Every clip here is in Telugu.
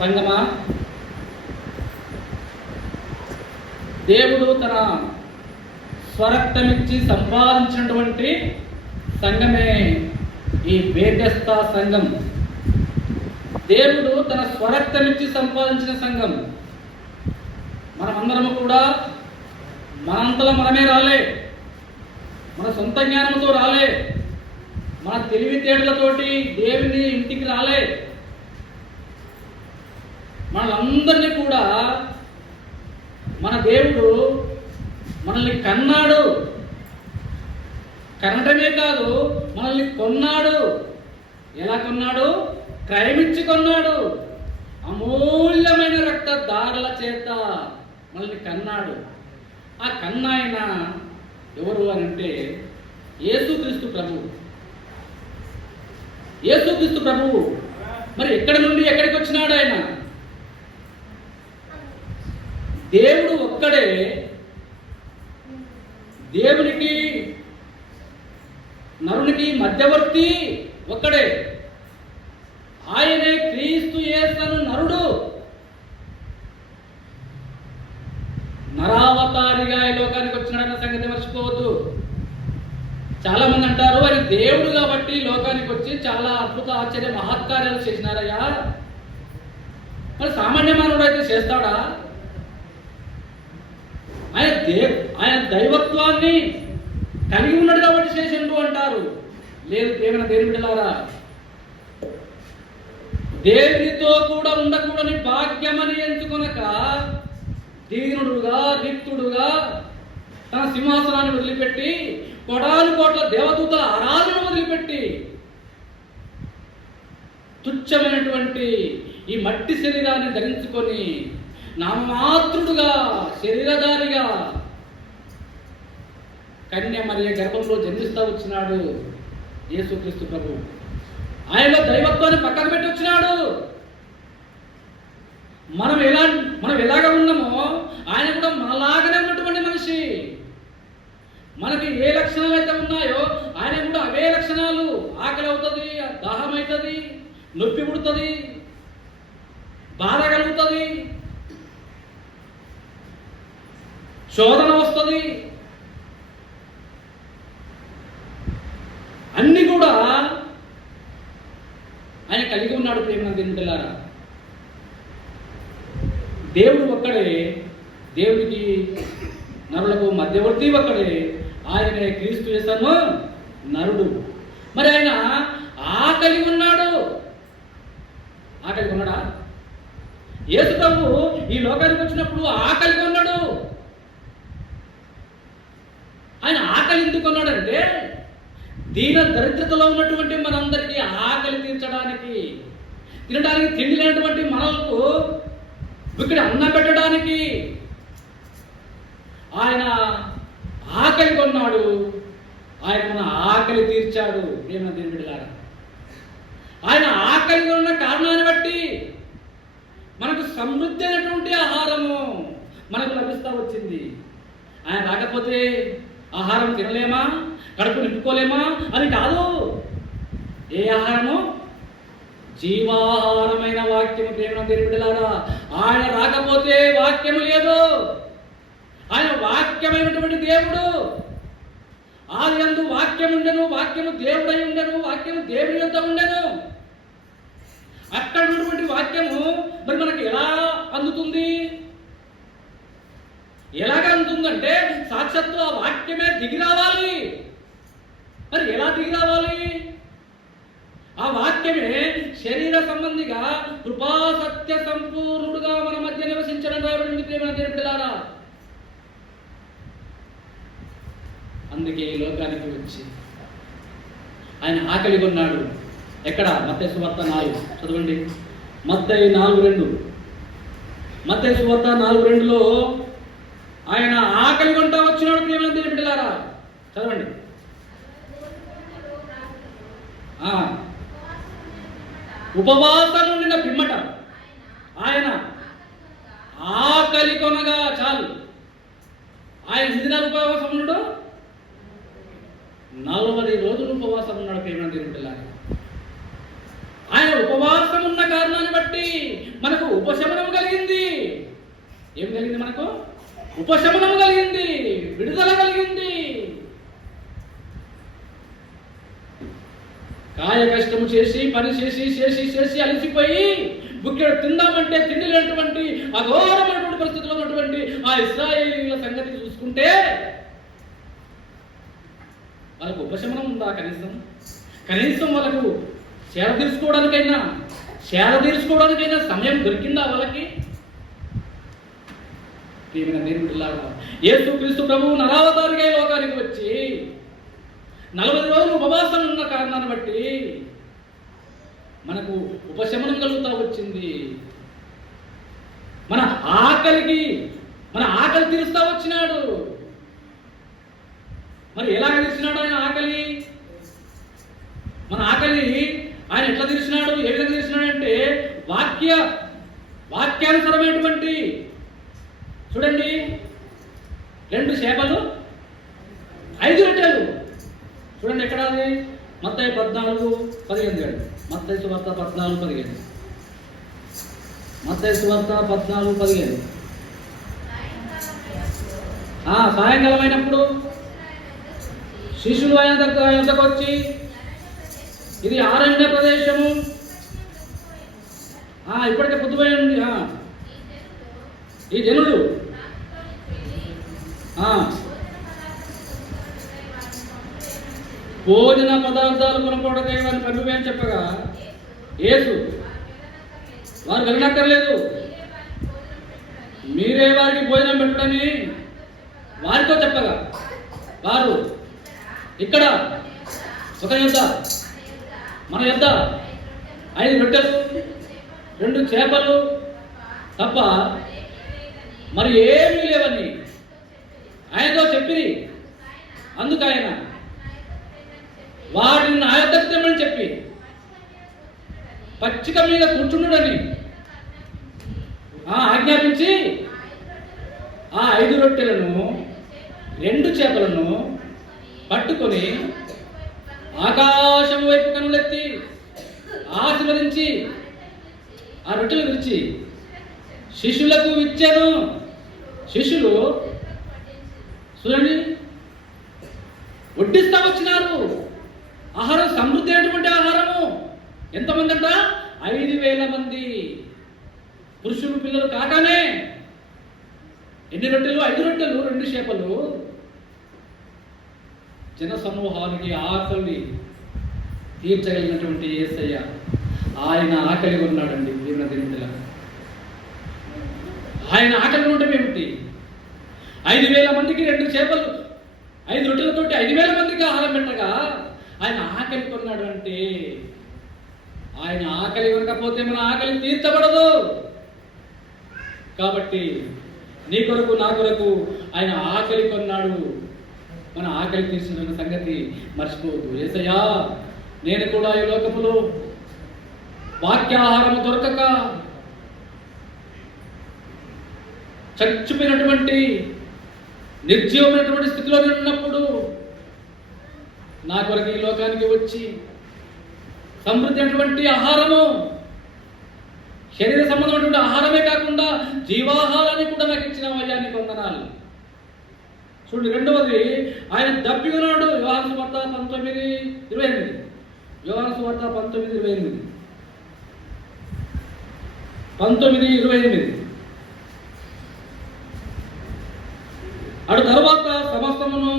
సంగమా, దేవుడు తన స్వరక్తమిచ్చి సంపాదించినటువంటి సంఘమే ఈ బేతెస్దా సంఘం. దేవుడు తన స్వరక్తమిచ్చి సంపాదించిన సంఘం. మనమందరము కూడా మనంతలో మనమే రాలే, మన సొంత జ్ఞానంతో రాలే, మన తెలివితేటలతోటి దేవుని ఇంటికి రాలే. మనలందరినీ కూడా మన దేవుడు మనల్ని కన్నాడు. కనటమే కాదు, మనల్ని కొన్నాడు. ఎలా కొన్నాడు? క్రయమిచ్చి కొన్నాడు. అమూల్యమైన రక్త దారుల చేత మనల్ని కన్నాడు. ఆ కన్నాయన ఎవరు అని అంటే యేసుక్రీస్తు ప్రభువు. యేసుక్రీస్తు ప్రభువు మరి ఎక్కడి నుండి ఎక్కడికి వచ్చినాడు? ఆయన దేవుడు ఒక్కడే. దేవునికి నరునికి మధ్యవర్తి ఒక్కడే. ఆయనే క్రీస్తు యేసు నరుడు. నరావతారిగా ఈ లోకానికి వచ్చినాడన్న సంగతి మర్చిపోవద్దు. చాలా మంది అంటారు, ఆయన దేవుడు కాబట్టి లోకానికి వచ్చి చాలా అద్భుత ఆశ్చర్య మహత్కార్యాలు చేసినారయ్యా. మరి సామాన్య మానవుడు అయితే చేస్తాడా? ఆయన దైవత్వాన్ని కలిగి ఉన్నాడు కాబట్టి చేసిండు అంటారు. లేదు, దేవుని బిడ్డలారా, దేవునితో కూడా ఉండకూడని భాగ్యమని ఎంచుకొనక దీనుడుగా రిక్తుడుగా తన సింహాసనాన్ని వదిలిపెట్టి కొడాలి కోట్ల దేవదూతల ఆరాధన వదిలిపెట్టి తుచ్చమైనటువంటి ఈ మట్టి శరీరాన్ని ధరించుకొని నామమాత్రుడుగా శరీరధారిగా కన్య మరియ గర్భంలో జన్మిస్తా వచ్చినాడు యేసుక్రీస్తు ప్రభు. ఆయనలో దైవత్వాన్ని పక్కన పెట్టి వచ్చినాడు. మనం ఎలాగ ఉన్నామో ఆయన కూడా మనలాగానే ఉన్నటువంటి మనిషి. మనకి ఏ లక్షణాలు అయితే ఉన్నాయో ఆయన కూడా అవే లక్షణాలు. ఆకలి అవుతుంది, దాహం అవుతుంది, నొప్పి పుడుతుంది, బాధ కలుగుతుంది, శోధన వస్తుంది. అన్ని కూడా ఆయన కలిగి ఉన్నాడు. ప్రేమ దేవులారా, దేవుడు ఒక్కడే, దేవుడికి నరులకు మధ్యవర్తి ఒక్కడే. ఆయనే క్రీస్తు యేసు నరుడు. మరి ఆయన ఆకలి ఉన్నాడు. ఆకలి ఉన్నాడా? యేసు ప్రభు ఈ లోకానికి వచ్చినప్పుడు ఆకలి ఉన్నాడు. ఆయన ఆకలి ఎందుకు ఉన్నాడంటే దీన దరిద్రతలో ఉన్నటువంటి మనందరికీ ఆకలి తీర్చడానికి, తినడానికి తిండి లేనటువంటి మనలకు ఇక్కడ అన్నం పెట్టడానికి ఆయన ఆకలి కొన్నాడు. ఆయన మన ఆకలి తీర్చాడు. దేవుని బిడ్డలారా, ఆయన ఆకలి కొన్న కారణాన్ని బట్టి మనకు సమృద్ధి అయినటువంటి ఆహారము మనకు లభిస్తూ వచ్చింది. ఆయన రాకపోతే ఆహారం తినలేమా, కడుపు నింపుకోలేమా అని కాదు. ఏ ఆహారము? జీవాహారమైన వాక్యము. దేవుని బిడ్డలారా, ఆయన రాకపోతే వాక్యము లేదు. ఆయన వాక్యమైనటువంటి దేవుడు. ఆది యందు వాక్యం ఉండెను, వాక్యము దేవుడై ఉండెను, వాక్యము దేవుని యొద్ద ఉండెను. అక్కడ ఉన్నటువంటి వాక్యము మరి మనకి ఎలా అందుతుంది? ఎలాగ అందుతుందంటే సాక్షాత్తు ఆ వాక్యమే దిగి రావాలి. మరి ఎలా దిగి రావాలి? ఆ వాక్యమే శరీర సంబంధిగా కృపా సత్య సంపూర్ణుడుగా మన మధ్య నివసించడం రాబడింది. ప్రేమ బిడ్డలారా, అందుకే ఈ లోకానికి వచ్చి ఆయన ఆకలి కొన్నాడు. ఎక్కడ? మత్తయి సువార్త 4 చదవండి. మత్తయి 4:2. మత్తయి సువార్త 4:2లో ఆయన ఆకలి కొంటా వచ్చినాడు. ప్రేమ బిడ్డలారా, చదవండి. ఉపవాసం ఉండిన పిమ్మట ఆయన ఆకలి కొనగా చాలు. ఆయన ఎన్ని దినాలు ఉపవాసం ఉన్నాడు? 40 రోజులు ఉపవాసం ఉన్నాడు. ప్రేమ బిడ్డలారా, ఆయన ఉపవాసం ఉన్న కారణాన్ని బట్టి మనకు ఉపశమనం కలిగింది. ఏం కలిగింది? మనకు ఉపశమనం కలిగింది, విడుదల కలిగింది. కాయ కష్టము చేసి పని చేసి చేసి చేసి అలసిపోయి బుక్కెడు తిందామంటే తిండి లేనటువంటి అఘోరమైనటువంటి పరిస్థితిలో ఉన్నటువంటి ఆ ఇశ్రాయేలీయుల సంగతి చూసుకుంటే వాళ్ళకు ఉపశమనం ఉందా? కనీసం వాళ్ళకు సేద తీర్చుకోవడానికైనా సమయం దొరికిందా వాళ్ళకి? ప్రియమైన దేవుని బిడ్డలారా, యేసుక్రీస్తు ప్రభువు నరావతారిగా లోకానికి వచ్చి 40 రోజులు ఉపవాసం ఉన్న కారణాన్ని బట్టి మనకు ఉపశమనం కలుగుతూ వచ్చింది. మన ఆకలి తీరుస్తూ వచ్చినాడు. మరి ఎలాగ తీర్చినాడు ఆయన ఆకలి? మన ఆకలి ఆయన ఎట్లా తీర్చినాడు? ఏ విధంగా తీర్చినాడు అంటే వాక్యానుసరమైనటువంటి, చూడండి, 2 చేపలు 5 రొట్టెలు. చూడండి ఎక్కడ అది? మత్తయి 14:15. మత్తయి సువార్త 14:15. మత్తయి సువార్త 14:15. సాయంకాలం అయినప్పుడు శిష్యులు ఆయన దగ్గరకు వచ్చి, ఇది ఆరణ్య ప్రదేశము, ఇప్పటికే పొద్దుపోయి ఉంది, ఈ జనులు భోజన పదార్థాలు కొనుక్కోవడకై వారిని పంపివేయని చెప్పగా యేసు, వారు వెళ్ళనక్కర్లేదు, మీరే వారికి భోజనం పెట్టడని వారితో చెప్పగా, వారు ఇక్కడ మన యొద్ద 5 రొట్టెలు 2 చేపలు తప్ప మరి ఏమీ లేవని ఆయనతో చెప్పిరి. అందుకు ఆయన వాటిని నా యొద్దకు తెమ్మని చెప్పి పచ్చిక మీద కూర్చుండుడని ఆజ్ఞాపించి ఆ 5 రొట్టెలను 2 చేపలను పట్టుకొని ఆకాశం వైపు కనులెత్తి ఆశీర్వదించి ఆ రొట్టెలు విరిచి శిష్యులకు ఇచ్చాను. శిష్యులు చూడండి వడ్డిస్తా వచ్చినారు. ఆహారం సమృద్ధి అయినటువంటి ఆహారము. ఎంతమంది అంట? 5,000 మంది పురుషులు పిల్లలు కాగానే. ఎన్ని రొట్టెలు? 5 రొట్టెలు 2 చేపలు. జన సమూహానికి ఆకలి తీర్చగలిగినటువంటి యేసయ్య ఆయన ఆకలి ఉన్నాడండి. దేవుని ఆయన ఆకలి ఉండటం ఏమిటి? 5,000 మందికి 2 చేపలు 5 రొట్టెలతోటి 5,000 మందికి ఆహారం పెట్టగా ఆయన ఆకలి కొన్నాడు అంటే, ఆయన ఆకలి కొనకపోతే మన ఆకలి తీర్చబడదు. కాబట్టి నీ కొరకు నా కొరకు ఆయన ఆకలి కొన్నాడు. మన ఆకలి తీర్చిన సంగతి మర్చిపోవద్దు. యేసయ్యా, నేను కూడా ఈ లోకములో వాక్యాహారం దొరకక చచ్చిపోయినటువంటి నిర్జీవమైనటువంటి స్థితిలో ఉన్నప్పుడు నా కొరకు ఈ లోకానికి వచ్చి సమృద్ధి అయినటువంటి ఆహారము, శరీర సంబంధమైనటువంటి ఆహారమే కాకుండా జీవాహారాన్ని కూడా నాకు ఇచ్చిన వయ్యానికి వందనాలు. చూడండి, 2వది ఆయన దప్పికొన్నాడు. యోహాను సువార్త 19:28. యోహాను సువార్త 19:28. అటు తరువాత సమస్తమును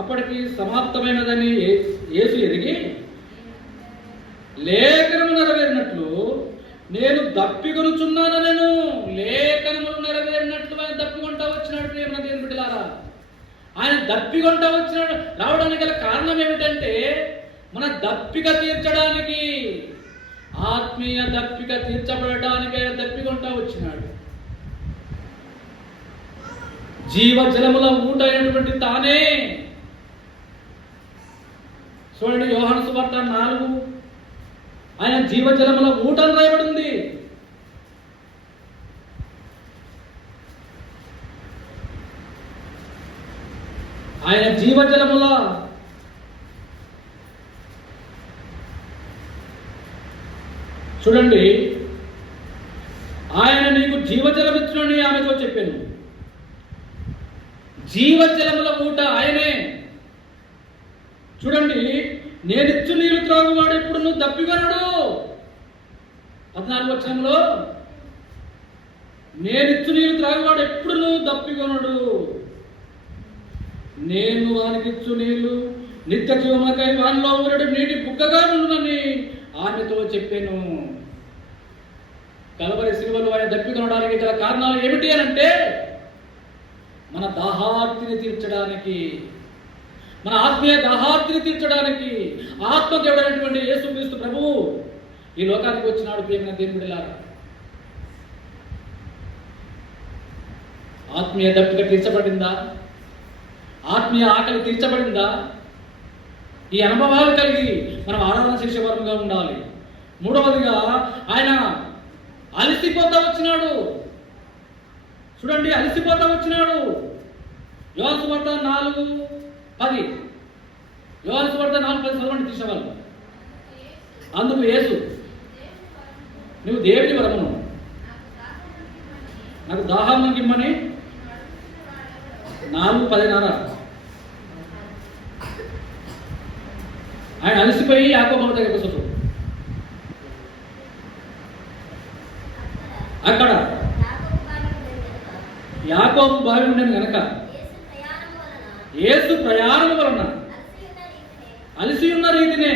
అప్పటికి సమాప్తమైనదని యేసు ఎరిగి లేఖనము నెరవేరినట్లు నేను దప్పికొనుచున్నాను. నేను లేఖనములు నెరవేరినట్లు ఆయన దప్పికొంటా వచ్చినాడు. ప్రియమైన దేవుని బిడ్డలారా, ఆయన దప్పికొంటా వచ్చినాడు. రావడానికి గల కారణం ఏమిటంటే మన దప్పిక తీర్చడానికి, ఆత్మీయ దప్పిక తీర్చబడడానికి ఆయన దప్పికొంటా వచ్చినాడు. జీవజలముల ఊట అయినటువంటి తానే. చూడండి, యోహాను సువార్త 4 ఆయన జీవజలముల ఊట అని రాయబడింది. ఆయన జీవజలముల చూడండి ఆయన నీకు జీవజలమిచ్చునని ఆమెతో చెప్పాను. జీవజలముల ఊట ఆయనే. చూడండి, నేనిచ్చు నీళ్లు త్రాగువాడు ఎప్పుడు నువ్వు దప్పికొనడు. 14వ వచనంలో నేనిచ్చు నీళ్లు త్రాగువాడు ఎప్పుడు నువ్వు దప్పికొనడు, నేను వానికిచ్చు నీళ్లు నిత్య జీవములకై వానిలో ఊరడు నీటి బుగ్గగా ఉండునని ఆమెతో చెప్పాను. కలవరి శిలువలో ఆయన దప్పికొనడానికి గల కారణాలు ఏమిటి అని అంటే, మన దాహార్తిని తీర్చడానికి, మన ఆత్మీయ దాహార్తిని తీర్చడానికి ఆత్మదేవుడైనటువంటి యేసుక్రీస్తు ప్రభువు ఈ లోకానికి వచ్చినాడు. ప్రియమైన దేవుని బిడ్డలారా, ఆత్మీయ దప్పిక తీర్చబడిందా? ఆత్మీయ ఆకలి తీర్చబడిందా? ఈ అనుభవాలు కలిగి మనం ఆరాధన చేసే వారంగా ఉండాలి. మూడవదిగా ఆయన అలసిపోతా వచ్చినాడు. చూడండి, అలసిపోతా వచ్చినాడు. యోహాను సువార్త 4:10. యోహాను సువార్త 4:10 చదవండి తీసేవాళ్ళు. అందుకు యేసు, నువ్వు దేవుని వరమును నాకు దాహం ఇమ్మని 4:10. ఆయన అలసిపోయి యాకోబు దగ్గరికి వస్తాడు. అక్కడ యాకోబు బావి ఉండేది కనుక యేసు ప్రయాణం వలన అలసి ఉన్న రీతినే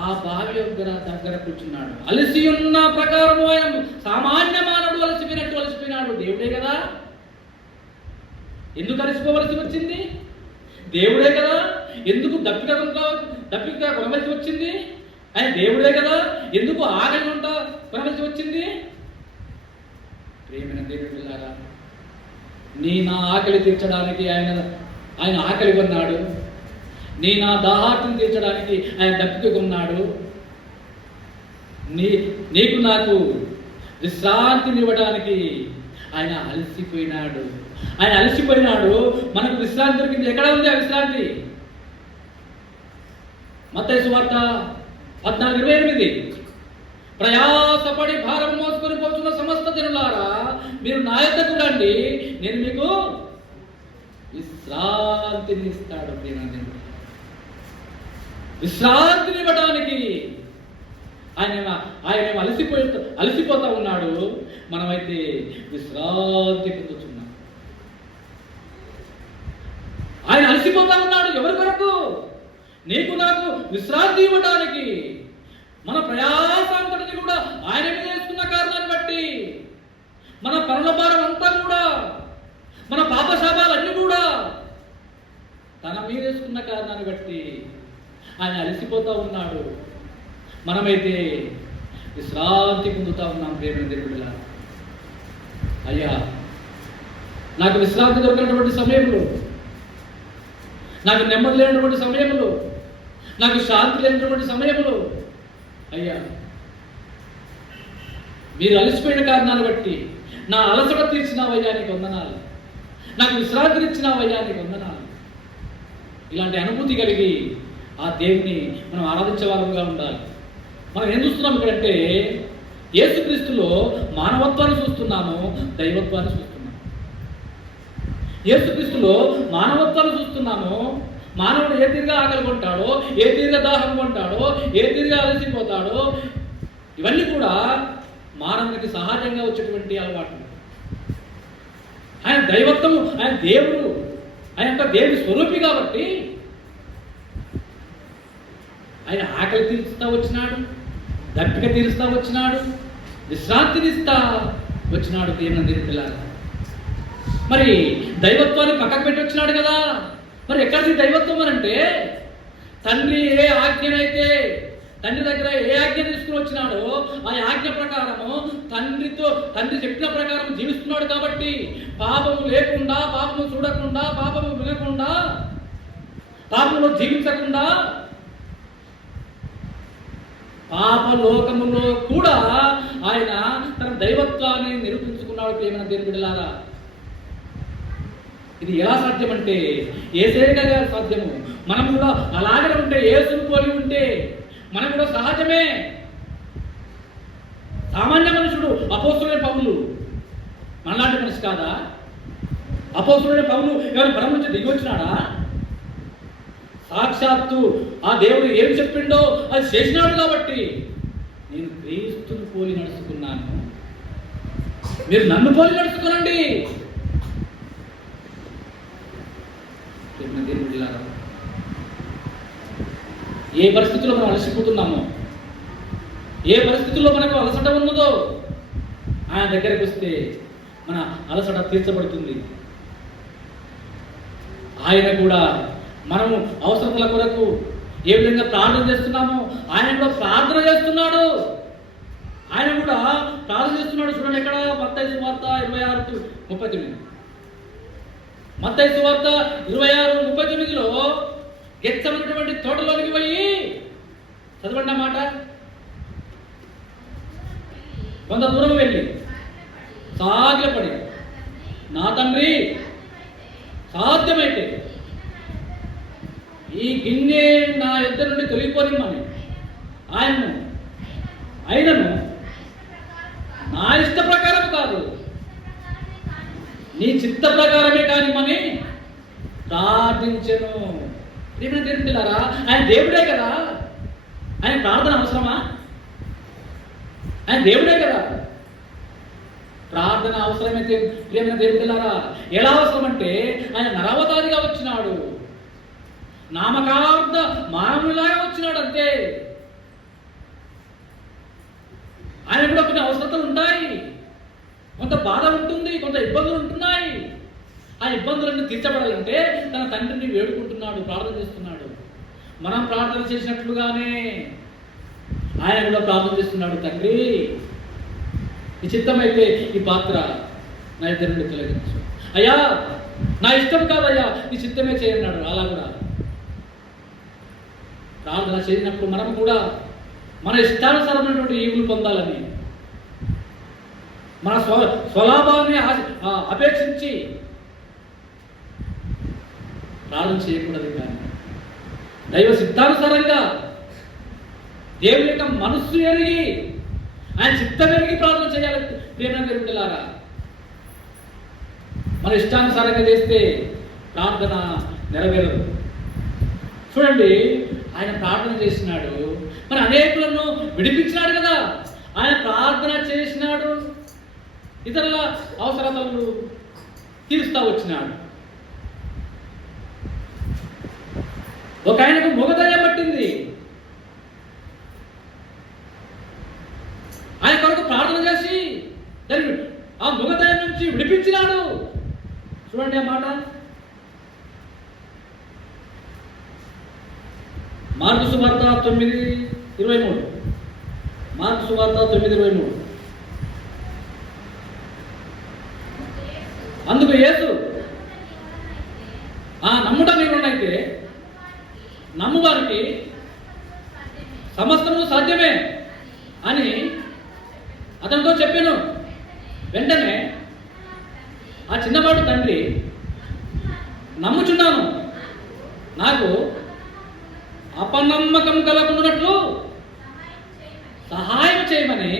ఆ బావి దగ్గర కూర్చున్నాడు. అలసి ఉన్న ప్రకారం ఆయన సామాన్య మానవుడు అలసిపోయినట్టు అలసిపోయినాడు. దేవుడే కదా. ఎందుకు అలసిపోవలసి వచ్చింది? దేవుడే కదా. ఎందుకు దప్పిక కొనవలసి వచ్చింది? ఆయన దేవుడే కదా. ఎందుకు ఆకలి ఉంట కొనవలసి వచ్చింది? ప్రియమైన దేవుని బిడ్డలారా, నా ఆకలి తీర్చడానికి ఆయన ఆకలి కొన్నాడు. నా దాహార్తిని తీర్చడానికి ఆయన దప్పిక కొన్నాడు. నీకు నాకు విశ్రాంతిని ఇవ్వడానికి ఆయన అలసిపోయినాడు. ఆయన అలసిపోయినాడు. మనకు విశ్రాంతి దొరికింది. ఎక్కడ ఉంది ఆ విశ్రాంతి? మత్తయి సువార్త 14:28. ప్రయాసపడి భారం మోసుకొని పోతున్న సమస్త జనులారా, మీరు నా యొద్దకు రండి, నేను మీకు విశ్రాంతిని ఇస్తాడు. విశ్రాంతిని ఇవ్వడానికి ఆయన అలసిపోతా ఉన్నాడు. మనమైతే విశ్రాంతి పొందుతున్నాం. ఆయన అలసిపోతా ఉన్నాడు. ఎవరి కొరకు? నీకు నాకు విశ్రాంతి ఇవ్వడానికి. మన ప్రయాసంతటిని కూడా ఆయన మీద వేసుకున్న కారణాన్ని బట్టి, మన పనుల భారం అంతా కూడా, మన పాపశాపాలన్నీ కూడా తన మీద వేసుకున్న కారణాన్ని బట్టి ఆయన అలసిపోతా ఉన్నాడు. మనమైతే విశ్రాంతి పొందుతా ఉన్నాం. ప్రియమైన దేవుడా, అయ్యా నాకు విశ్రాంతి దొరికినటువంటి సమయంలో, నాకు నెమ్మది లేనటువంటి సమయంలో, నాకు శాంతి లేనటువంటి సమయంలో, అయ్యా మీరు అలసిపోయిన కారణాన్ని బట్టి నా అలసట తీర్చినావయ్యా నీకు వందనాలు, నాకు విశ్రాంతిని ఇచ్చినావయ్యా నీకు వందనాలు. ఇలాంటి అనుభూతి కలిగి ఆ దేవుని మనం ఆరాధించే వారంగా ఉండాలి. మనం ఏం చూస్తున్నాం ఇక్కడంటే, యేసుక్రీస్తులో మానవత్వాన్ని చూస్తున్నాము, దైవత్వాన్ని చూస్తున్నాము. యేసుక్రీస్తులో మానవత్వాన్ని చూస్తున్నాము. మానవుడు ఏ తీరుగా ఆకలి కొంటాడో, ఏ తీరుగా దాహం కొంటాడో, ఏ తీరుగా అలసిపోతాడో, ఇవన్నీ కూడా మానవునికి సహజంగా వచ్చేటువంటి అలవాటు. ఆయన దైవత్వము, ఆయన దేవుడు, ఆయన యొక్క దేవుడి స్వరూపి కాబట్టి ఆయన ఆకలి తీరుస్తా వచ్చినాడు, దప్పిక తీరుస్తా వచ్చినాడు, విశ్రాంతినిస్తా వచ్చినాడు. దేవుని పిల్లలు, మరి దైవత్వాన్ని పక్కకు పెట్టి వచ్చినాడు కదా. మరి ఎక్కడిది దైవత్వం అని అంటే, తండ్రి ఏ ఆజ్ఞనైతే తండ్రి దగ్గర ఏ ఆజ్ఞ తీసుకుని వచ్చినాడో ఆ ఆజ్ఞ ప్రకారము తండ్రి చెప్పిన ప్రకారం జీవిస్తున్నాడు కాబట్టి, పాపము లేకుండా, పాపము చూడకుండా, పాపము వినకుండా, పాపములో జీవించకుండా, పాపలోకములో కూడా ఆయన తన దైవత్వాన్ని నిరూపించుకున్నాడు. ప్రియమైన దేవుని బిడ్డలారా, ఇది ఎలా సాధ్యం అంటే యేసేగా సాధ్యము. మనం కూడా అలాగే ఉంటే, యేసును పోలి ఉంటే మనం కూడా సామాన్య మనుషుడు అపోస్తులైన పౌలు మనలాంటి మనిషి కాదా? అపోస్తులైన పౌలు ఎవరి పరం నుంచి దిగి వచ్చినాడా? సాక్షాత్తు ఆ దేవుడు ఏం చెప్పిండో అది చేసినాడు కాబట్టి నేను క్రీస్తుని పోలి నడుచుకున్నాను, మీరు నన్ను పోలి నడుచుకోనండి. ఏ పరిస్థితుల్లో మనం అలసిపోతున్నామో, ఏ పరిస్థితుల్లో మనకు అలసట ఉన్నదో ఆయన దగ్గరికి వస్తే మన అలసట తీర్చబడుతుంది. ఆయన కూడా మనము అవసరతల కొరకు ఏ విధంగా ప్రార్థన చేస్తున్నామో ఆయన కూడా ప్రార్థన చేస్తున్నాడు. ఆయన కూడా ప్రార్థన చేస్తున్నాడు. చూడండి ఎక్కడ, మత్తయి సువార్త 26:39. మత్తయి సువార్త 26:39లో గెత్సెమనే తోటలోనికి పోయి చదవండి ఆ మాట. కొంత దూరం వెళ్ళి సాగిలపడి, నా తండ్రి సాధ్యమైతే ఈ గిన్నె నా యొద్ద నుండి తొలగిపోనిమ్మని ఆయనను నా ఇష్ట ప్రకారం కాదు నీ చిత్త ప్రకారమే కానిమ్మని ప్రార్థించెను. దేవుడారా, ఆయన దేవుడే కదా, ఆయన ప్రార్థన అవసరమా? ఆయన దేవుడే కదా, ప్రార్థన అవసరమైతే ప్రియమైన దేవుడారా ఎలా అవసరం అంటే ఆయన నరవతారిగా వచ్చినాడు, నామకార్థ మానవులాగా వచ్చినాడు అంతే. ఆయన కూడా కొన్ని అవసరతలు ఉంటాయి, కొంత బాధ ఉంటుంది, కొంత ఇబ్బందులు ఉంటున్నాయి. ఆ ఇబ్బందులన్నీ తీర్చబడాలంటే తన తండ్రిని వేడుకుంటున్నాడు, ప్రార్థన చేస్తున్నాడు. మనం ప్రార్థన చేసినట్లుగానే ఆయన కూడా ప్రార్థన చేస్తున్నాడు. తండ్రి ఈ చిత్తమైతే ఈ పాత్ర నా ఇద్దరి నుండి తొలగించు, అయ్యా నా ఇష్టం కాదయ్యా నీ చిత్తమే చేయన్నాడు. అలా కూడా ప్రార్థన చేసినప్పుడు మనం కూడా మన ఇష్టానుసారమైనటువంటి ఈవులు పొందాలని, మన స్వలాభాన్ని అపేక్షించి ప్రార్థన చేయకూడదు. కానీ దైవ సిద్ధానుసారంగా దేవుని యొక్క మనస్సు ఎరిగి ఆయన చిత్తం ఎరిగి ప్రార్థన చేయాలి. ప్రియమైన దేవులారా, మన ఇష్టానుసారంగా చేస్తే ప్రార్థన నెరవేరదు. చూడండి, ఆయన ప్రార్థన చేసినాడు, మరి అనేకులను విడిపించినాడు కదా. ఆయన ప్రార్థన చేసినాడు, ఇతరుల అవసరతలు తీరుస్తూ వచ్చినాడు. ఒక ఆయనకు మూగదయ్యం పట్టింది, ఆయన కొరకు ప్రార్థన చేసి దాన్ని ఆ మూగదయ్యం నుంచి విడిపించినాడు. చూడండి ఆ మాట, మార్కు సువార్త 9:23. మార్కు సువార్త 9:23. అందుకు యేసు నమ్ముట నీవునైతే నమ్మువారికి సమస్తము సాధ్యమే అని అతనితో చెప్పాను. వెంటనే ఆ చిన్నవాడు తండ్రి, నమ్ముచున్నాను, నాకు అపనమ్మకం కలగకున్నట్లు సహాయం చేయమని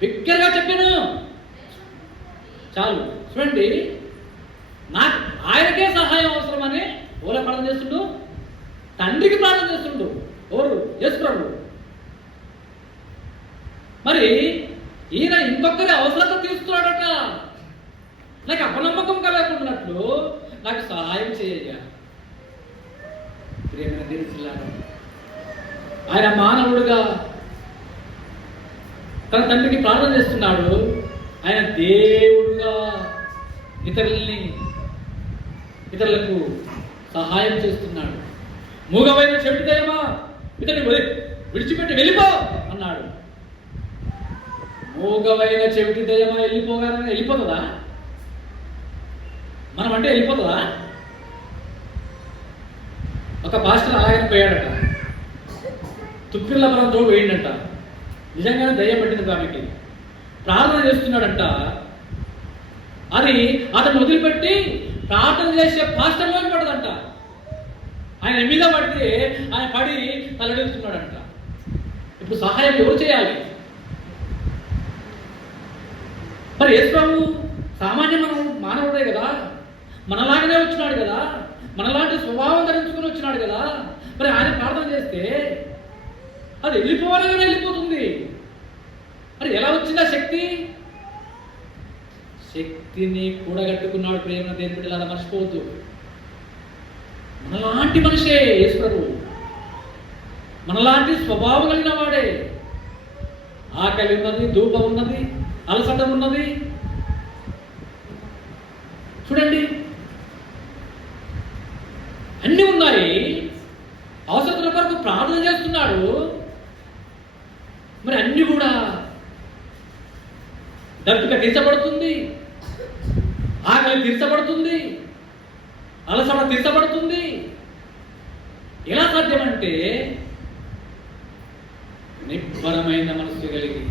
బిగ్గరగా చెప్పాను. చాలు. చూడండి, నాకు ఆయనకే సహాయం అవసరమని ఓల ప్రార్థన చేస్తుండు, తండ్రికి ప్రార్థన చేస్తుండు. ఎవరు? యేసు ప్రభువు. మరి ఈయన ఇంకొకరి అవసరత తీస్తున్నాడట. నాకు అపనమ్మకం కలగకున్నట్లు నాకు సహాయం చేయ. ప్రియమైన దేవులారా, ఆయన మానవుడుగా తన తండ్రికి ప్రార్థన చేస్తున్నాడు. ఆయన దేవుడుగా ఇతరులకు సహాయం చేస్తున్నాడు. మూగవైన చెవిటి దయ్యమా, ఇతన్ని విడిచిపెట్టి వెళ్ళిపో అన్నాడు. మూగవైన చెవిటి దయ్యమా వెళ్ళిపోగానే వెళ్ళిపోతుందా? మనం అంటే వెళ్ళిపోతుందా? ఒక పాస్టర్ అలాగని పోయాడట, తుప్పిళ్ళ బలంతో పోయిండట. నిజంగానే దయ్యం పట్టింది కాబట్టి ప్రార్థన చేస్తున్నాడంట. అది అతను వదిలిపెట్టి ప్రార్థన చేసే పాస్టర్లోకి పడదంట. ఆయన మీద పడితే ఆయన పడి తలడిస్తున్నాడంట. ఇప్పుడు సహాయం ఎవరు చేయాలి? మరి యేసు ప్రభు సామాన్య మానవుడే కదా, మనలాగానే వచ్చినాడు కదా, మనలాంటి స్వభావం ధరించుకుని వచ్చినాడు కదా. మరి ఆయన ప్రార్థన చేస్తే అది వెళ్ళిపోవాలని వెళ్ళిపోతుంది. మరి ఎలా వచ్చిందా శక్తి? శక్తిని కూడగట్టుకున్నాడు. ప్రేమ దేని బిడ్డలారా మర్చిపోవద్దు. మనలాంటి మనిషే యేసు ప్రభు, మనలాంటి స్వభావం కలిగిన వాడే. ఆకలి ఉన్నది, ధూపం ఉన్నది, అలసట ఉన్నది. చూడండి, అన్నీ ఉన్నాయి. అవసరతుల కొరకు ప్రార్థన చేస్తున్నాడు. మరి అన్నీ కూడా దప్పిక తీర్చబడుతుంది, ఆకలి తీర్చబడుతుంది, అలసట తీర్చబడుతుంది. ఎలా సాధ్యమంటే నిబ్బరమైన మనస్సు కలిగి,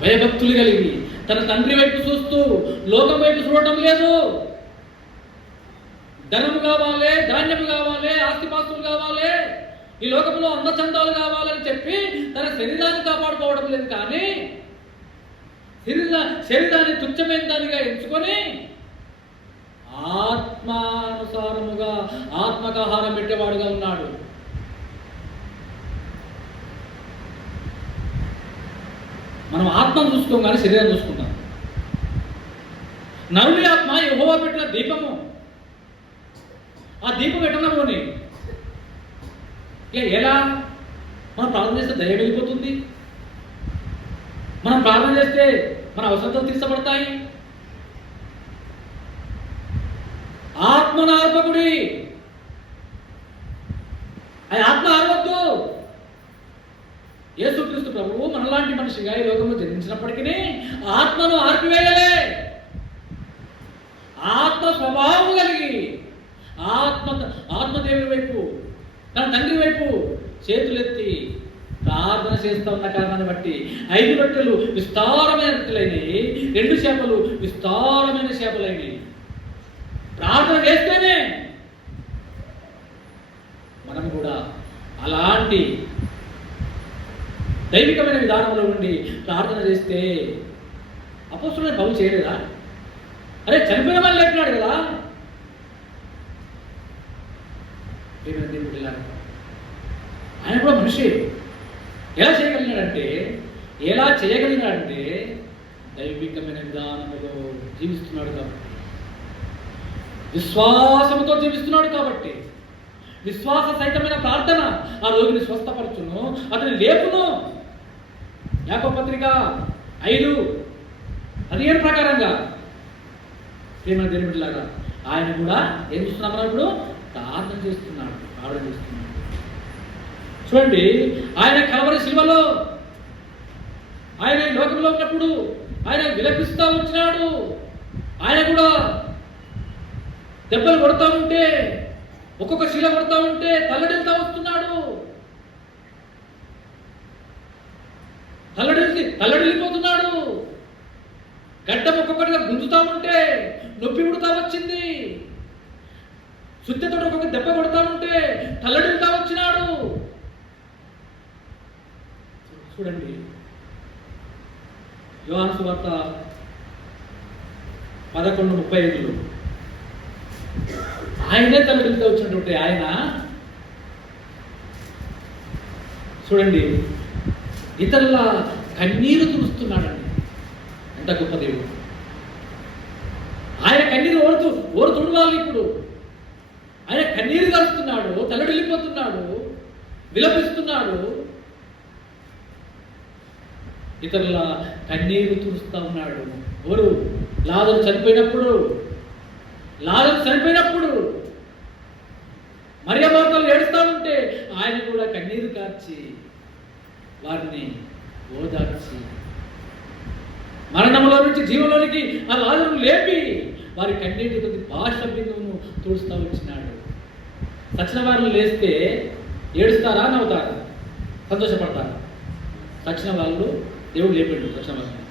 భయభక్తులు కలిగి, తన తండ్రి వైపు చూస్తూ లోకం వైపు చూడటం లేదు. ధనము కావాలి, ధాన్యము కావాలి, ఆస్తిపాస్తులు కావాలి, ఈ లోకంలో అందచందాలు కావాలని చెప్పి తన శరీరాన్ని కాపాడుకోవడం లేదు. కానీ శరీరాన్ని తుచ్చమైన దానిగా ఎంచుకొని ఆత్మానుసారముగా ఆత్మకు ఆహారం పెట్టేవాడుగా ఉన్నాడు. మనం ఆత్మను చూసుకోం కానీ శరీరం చూసుకుంటాం. నరుని ఆత్మ యెహోవా పెట్టిన దీపము. ఆ దీపం ఎట్లా పోనీ ఎలా? మనం ప్రార్థన చేస్తే దయ వెళ్ళిపోతుంది. మనం ప్రార్థన చేస్తే మన అవసరాలు తీర్చబడతాయి. ఆత్మనార్పకుడి, అది ఆత్మ ఆర్వద్దు. యేసుక్రీస్తు ప్రభువు మనలాంటి మనిషిగా ఈ లోకంలో జన్మించినప్పటికీ ఆత్మను ఆర్పివేయలే. ఆత్మ స్వభావం కలిగి ఆత్మదేవుని వైపు, తన తండ్రి వైపు చేతులెత్తి ప్రార్థన చేస్తూ ఉన్న కారణాన్ని బట్టి 5 రొట్టెలు విస్తారమైన రొట్టెలైనవి, 2 చేపలు విస్తారమైన చేపలైనవి. ప్రార్థన చేస్తేనే మనం కూడా అలాంటి దైవికమైన విధానంలో ఉండి ప్రార్థన చేస్తే అపోస్తలుడైన పౌలు చేయలేదా? అరే చనిపోయిన వాళ్ళు లేపినాడు కదా. ఆయన కూడా మనిషి. ఎలా చేయగలిగినాడంటే దైవికమైన విధానంలో జీవిస్తున్నాడు కాబట్టి, విశ్వాసంతో జీవిస్తున్నాడు కాబట్టి, విశ్వాస సహితమైన ప్రార్థన ఆ రోగిని స్వస్థపరచును, అతని లేపును. యాకోబు పత్రిక 5:15 ప్రకారంగా ప్రేమ దేవుని బిడ్డలారా ఆయన కూడా ఏం చూస్తున్నాం? మనం ఇప్పుడు ప్రార్థన చేస్తున్నాడు. చూడండి, ఆయన కలవరి శిలువలో ఆయన లోకంలో ఉన్నప్పుడు ఆయన విలపిస్తూ వచ్చినాడు. ఆయన కూడా దెబ్బలు కొడతా ఉంటే, ఒక్కొక్క శిల కొడతా ఉంటే తల్లడిల్తా వస్తున్నాడు. తల్లడిల్లిపోతున్నాడు. గడ్డం ఒక్కొక్కటిగా గుంజుతా ఉంటే నొప్పి పుడతా వచ్చింది. శుద్ధితో ఒక్కొక్క దెబ్బ కొడతా ఉంటే తల్లడిల్తా వచ్చినాడు. చూడండి, యోహాను సువార్త 11:35 ఆయనే తల్లడిల్తా వచ్చినటువంటి ఆయన చూడండి ఇతరుల కన్నీరు తుడుస్తున్నాడండి. ఎంత గొప్ప దేవుడు! ఆయన కన్నీరు ఓరు తుడవాలి. ఇప్పుడు ఆయన కన్నీరు కలుస్తున్నాడు, తల్లడిల్లిపోతున్నాడు, విలపిస్తున్నాడు. ఇతరుల కన్నీరు తుడుస్తూ ఉన్నాడు. ఎవరు? లాజరు చనిపోయినప్పుడు మరియ మార్తలు ఏడుస్తూ ఉంటే ఆయన కూడా కన్నీరు కార్చి వారిని ఓదార్చి మరణంలో నుంచి జీవంలోనికి ఆ లాజరును లేపి వారి కన్నీటి కొద్ది భాష బిందువును తుడుస్తూ వచ్చినాడు. సచిన వారిని లేస్తే ఏడుస్తారా, నవ్వుతారా, సంతోషపడతారా? సచిన వాళ్ళు దేవుడు లేపిండు. సచిన వాళ్ళు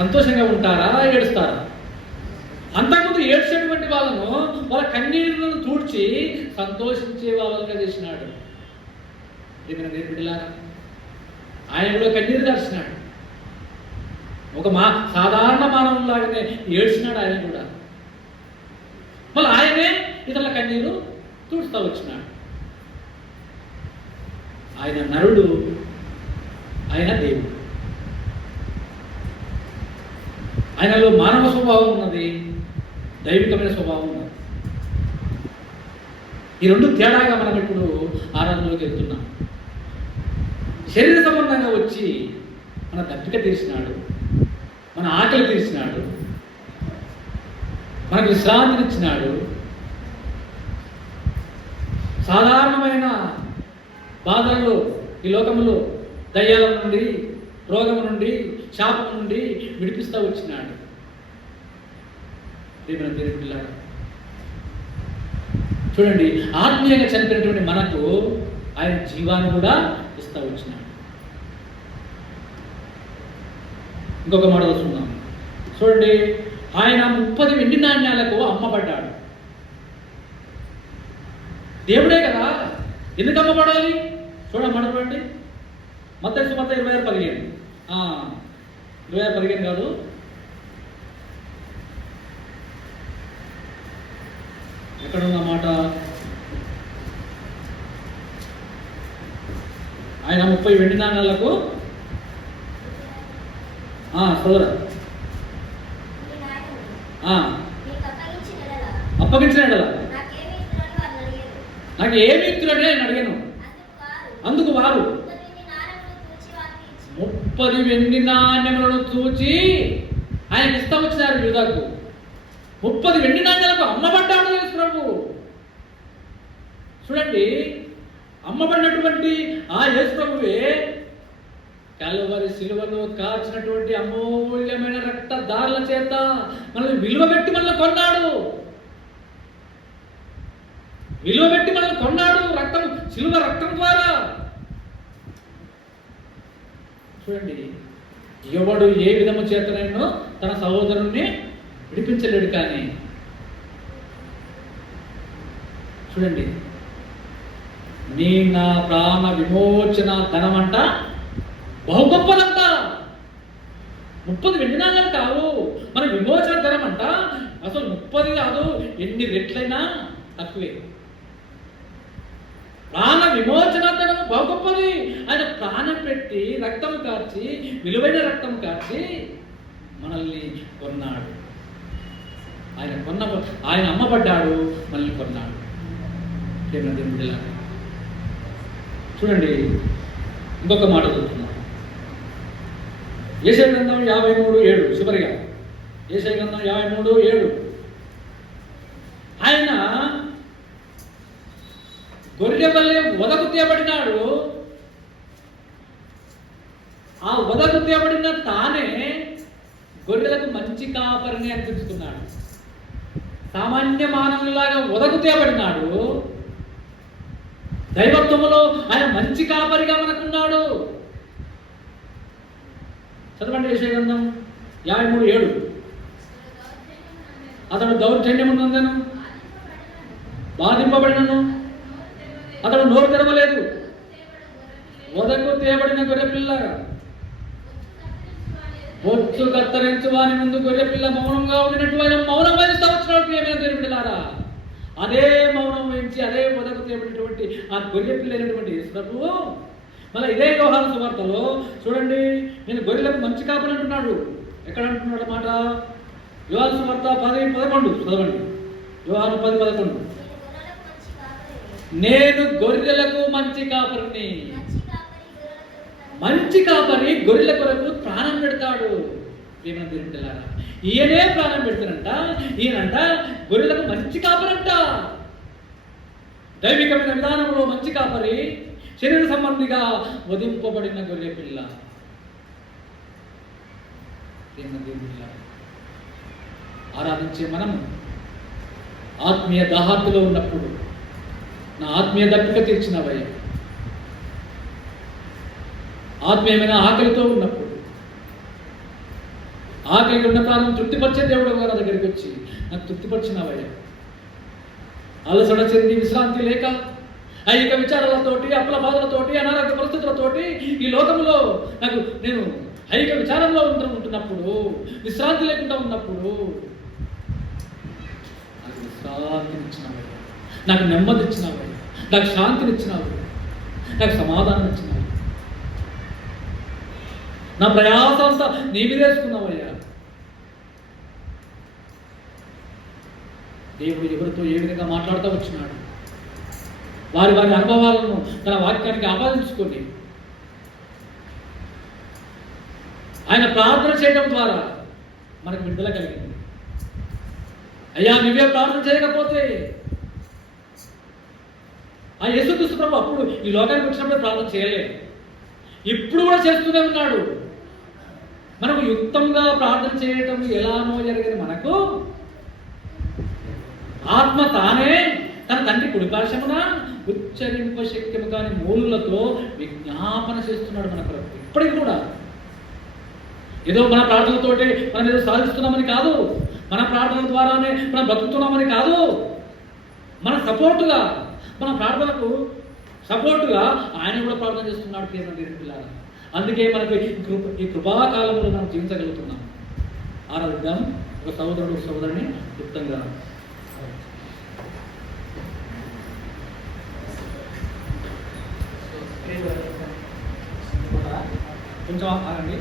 సంతోషంగా ఉంటారా, ఏడుస్తారా? అంతకుముందు ఏడ్చేటువంటి వాళ్ళను వాళ్ళ కన్నీరులను తూడ్చి సంతోషించే వాళ్ళగా చేసినాడు. బిడ్డలారా ఆయన కూడా కన్నీరు కార్చినాడు. ఒక సాధారణ మానవులాగానే ఏడ్చినాడు ఆయన కూడా. మళ్ళీ ఆయనే ఇతరుల కన్నీరు తుడుస్తూ వచ్చినాడు. ఆయన నరుడు, ఆయన దేవుడు. ఆయనలో మానవ స్వభావం ఉన్నది, దైవికమైన స్వభావం ఉన్నది. ఈ రెండు తేడాగా మనం ఇప్పుడు ఆరాధనలోకి వెళ్తున్నాం. శరీర సంబంధంగా వచ్చి మన దప్పిక తీర్చినాడు, మన ఆకలి తీర్చినాడు, మనకు విశ్రాంతినిచ్చినాడు. సాధారణమైన బాధల్లో ఈ లోకంలో దయ్యాల నుండి, రోగము నుండి, శాపం నుండి విడిపిస్తూ వచ్చినాడు. దేవుని పిల్లారా, చూడండి, ఆత్మీయంగా చనిపోయినటువంటి మనకు ఆయన జీవాన్ని కూడా ఇస్తూ వచ్చినాడు. ఇంకొక మాట వస్తున్నాం చూడండి, ఆయన 30 వెండి నాణ్యాలకు అమ్మబడ్డాడు. దేవుడే కదా, ఎందుకు అమ్మబడాలి? చూడండి, మత్తయి సువార్త 26:15. 26:15 కాదు, ఎక్కడున్న మాట? ఆయన 30 వెండి నాణ్యాలకు సోదర అప్పగించిన నాకు ఏమి ఇస్తున్నట్టు నేను అడిగాను. అందుకు వారు 30 వెండి నాణ్యములను చూచి ఆయన ఇష్టం వచ్చినారు. యూదాకు 30 వెండి నాణ్యాలకు అమ్మబడ్డాడు యేసు ప్రభు. చూడండి, అమ్మబడినటువంటి ఆ యేసు ప్రభువే కల్వరి శిలువలో కాల్చినటువంటి అమూల్యమైన రక్తధారల చేత మనల్ని విలువ పెట్టి మనల్ని కొన్నాడు. రక్తం, శిలువ రక్తం ద్వారా. చూడండి, ఎవడు ఏ విధము చేతనైనా తన సహోదరుణ్ణి విడిపించలేడు. కానీ చూడండి, నా ప్రాణ విమోచన ధనం అంట బహు గొప్పదంట. 30 వెండి నాణ్యాలు కావు, మన విమోచన ధనం అంట అసలు 30 కాదు, ఎన్ని రెట్లైనా తక్కువే. ప్రాణ విమోచన ధనం బహు గొప్పది. ఆయన ప్రాణం పెట్టి రక్తం కార్చి, విలువైన రక్తం కార్చి మనల్ని కొన్నాడు. ఆయన అమ్మబడ్డాడు, మనల్ని కొన్నాడు. చూడండి, ఇంకొక మాట చదువుతున్నాం. యెషయా గ్రంథం 53:7. చివరిగా యెషయా గ్రంథం 53:7. ఆయన గొర్రె వలె వదకు తేబడినాడు. ఆ వదకు తేబడిన తానే గొర్రెలకు మంచి కాపరిని అనిపించుకున్నాడు. సామాన్య మానవులాగా వదకు తేబడినాడు. దైవత్వములో ఆయన మంచి కాపరిగా మనకున్నాడు. చదవండి, యెషయా గ్రంథం 53:7. అతడు దౌర్జన్యము నందెను, బాధింపబడినను, అతడు నోరు తెరవలేదు. వదకు తేబడిన గొర్రెపిల్ల, బొచ్చు కత్తరించు వాని ముందు గొర్రెపిల్ల మౌనంగా ఉండినట్టు ఆయన మౌనం వహిస్తూ వచ్చినట్టు ఏమైనా తెలిపిలారా. అదే మౌనం వహించి అదే వదకు తేబడినటువంటి ఆ గొర్రెపిల్ల అయినటువంటి యేసు ప్రభువు మళ్ళీ ఇదే యోహాను సువార్తలో చూడండి, నేను గొర్రెలకు మంచి కాపరి అంటున్నాడు. ఎక్కడ అంటున్నాడు మాట? యోహాను సువార్త 10:11 చదవండి. యోహాను 10:11. నేను గొర్రెలకు మంచి కాపరిని. మంచి కాపరి గొర్రెల కొరకు ప్రాణం పెడతాడు. ఏమంటారా? ఈయనే ప్రాణం పెడతానంట. ఈయనంట గొర్రెలకు మంచి కాపరంట. దైవికమైన విధానంలో మంచి కాపరి, శరీర సంబంధిగా వధింపబడిన గొర్రె పిల్ల. ఆరాధించే మనం ఆత్మీయ దాహార్తిలో ఉన్నప్పుడు, నా ఆత్మీయ దప్పిక తీర్చినవయ్య, ఆత్మీయమైన ఆకలితో ఉన్నప్పుడు, ఆకలి ఉన్న ప్రాణం తృప్తిపరిచే దేవుడు గారి దగ్గరికి వచ్చి నాకు తృప్తిపరిచినవయ్య. అలసడ చెంది విశ్రాంతి లేక ఐక విచారాలతోటి, అప్పుల బాధలతోటి, అనారోగ్య పరిస్థితులతోటి ఈ లోకంలో నేను ఐక విచారంలో ఉంటున్నప్పుడు, విశ్రాంతి లేకుండా ఉన్నప్పుడు నాకు విశ్రాంతినిచ్చినావు, నాకు నెమ్మది ఇచ్చినావు, నాకు శాంతినిచ్చినావు, నాకు సమాధానం ఇచ్చినావు. నా ప్రయాసం అంతా నీ మీద వేసుకున్నావయ్యా. దేవుడు ఎవరితో ఏ విధంగా మాట్లాడుతూ వచ్చినాడు, వారి వారి అనుభవాలను తన వాక్యానికి ఆపాదించుకొని ఆయన ప్రార్థన చేయడం ద్వారా మనకు విడుదల కలిగింది. అయ్యా నువ్వే ప్రార్థన చేయకపోతే, ఆ యేసుక్రీస్తు ప్రభు అప్పుడు ఈ లోకానికి వచ్చినప్పుడే ప్రార్థన చేయలేదు, ఇప్పుడు కూడా చేస్తూనే ఉన్నాడు. మనకు యుక్తంగా ప్రార్థన చేయటం ఎలానో జరిగేది మనకు ఆత్మ తానే తన తండ్రి కుడిపార్శ్వమున ఉచ్చరింప శక్యము కాని మూలులతో విజ్ఞాపన చేస్తున్నాడు మన కొరకు. ఇప్పటికి కూడా ఏదో మన ప్రార్థనలతోటే మనం ఏదో సాధిస్తున్నామని కాదు, మన ప్రార్థనల ద్వారానే మనం బ్రతుకుతున్నామని కాదు, మన సపోర్టుగా, మన ప్రార్థనకు సపోర్టుగా ఆయన కూడా ప్రార్థన చేస్తున్నాడు ప్రియమైన దేవుని పిల్లారా. అందుకే మనకు ఈ కృపాకాలంలో మనం జీవించగలుగుతున్నాం. ఆరాధిద్దాం ఒక సహోదరుడు ఒక సహోదరుని గుప్తంగా. కొంచెం ఆగండి.